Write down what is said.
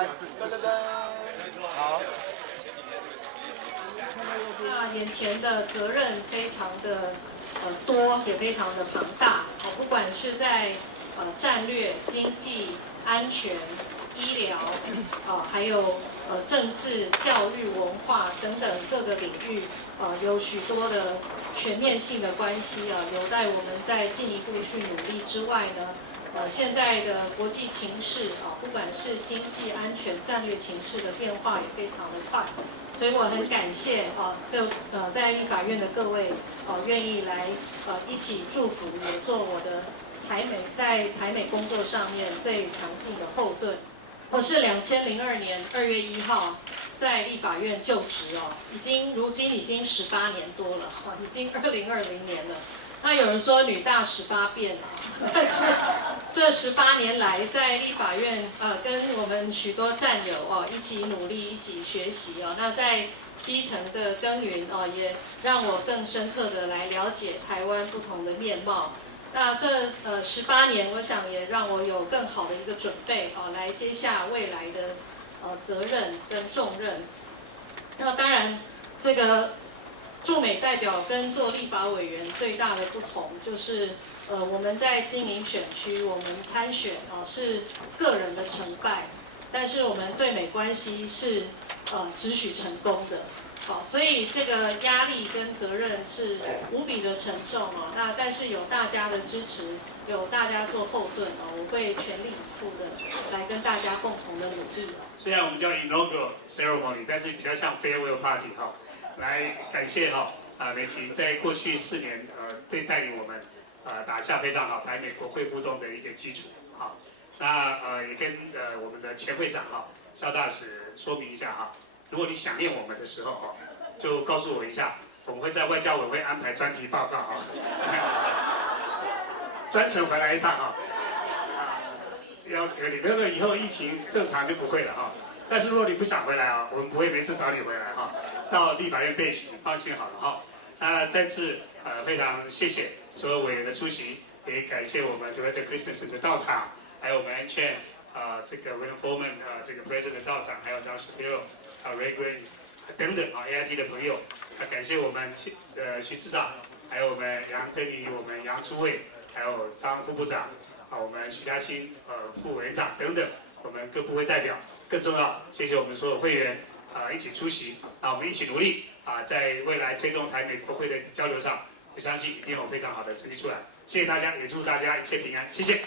来，噔噔噔，好。那眼前的责任非常的多，也非常的庞大。不管是在战略、经济、安全、医疗，还有政治、教育、文化等等各个领域，有许多的全面性的关系留待我们再进一步去努力之外呢，现在的国际情势不管是经济、安全、战略情势的变化也非常的快，所以我很感谢在立法院的各位愿意来一起祝福，也做我的在台美工作上面最强劲的后盾。我是2002年2月1号在立法院就职如今已经18年多了已经2020年了。那有人说女大18变但是这18年来在立法院跟我们许多战友一起努力，一起学习那在基层的耕耘也让我更深刻的来了解台湾不同的面貌。那这18年，我想也让我有更好的一个准备来接下未来的责任跟重任。那当然，这个驻美代表跟做立法委员最大的不同，就是我们在经营选区，我们参选是个人的成败，但是我们对美关系是只许成功的。所以这个压力跟责任是无比的沉重那但是有大家的支持，有大家做后盾我会全力以赴的来跟大家共同的努力虽然我们叫 inaugural ceremony， 但是比较像 farewell party 来感谢美琪在过去4年对带领我们打下非常好台美国会互动的一个基础那也跟我们的前会长肖大使说明一下如果你想念我们的时候就告诉我一下，我们会在外交委会安排专题报告专程回来一趟要隔离，如果以后疫情正常就不会了但是如果你不想回来我们不会每次找你回来到立法院备询，放心好了那再次非常谢谢所有委员的出席，也感谢我们Director Christensen的到场，还有我们 Chen 这个 William Foreman 这个 President 到场，还有 John Shapiro、Ray Green 等等AIT 的朋友，感谢我们徐次长，还有我们杨珍妮、我们杨初伟，还有张副部长，我们徐嘉欣副委员长等等，我们各部会代表，更重要，谢谢我们所有会员一起出席，我们一起努力在未来推动台美国会的交流上，我相信一定有非常好的成绩出来。谢谢大家，也祝大家一切平安，谢谢。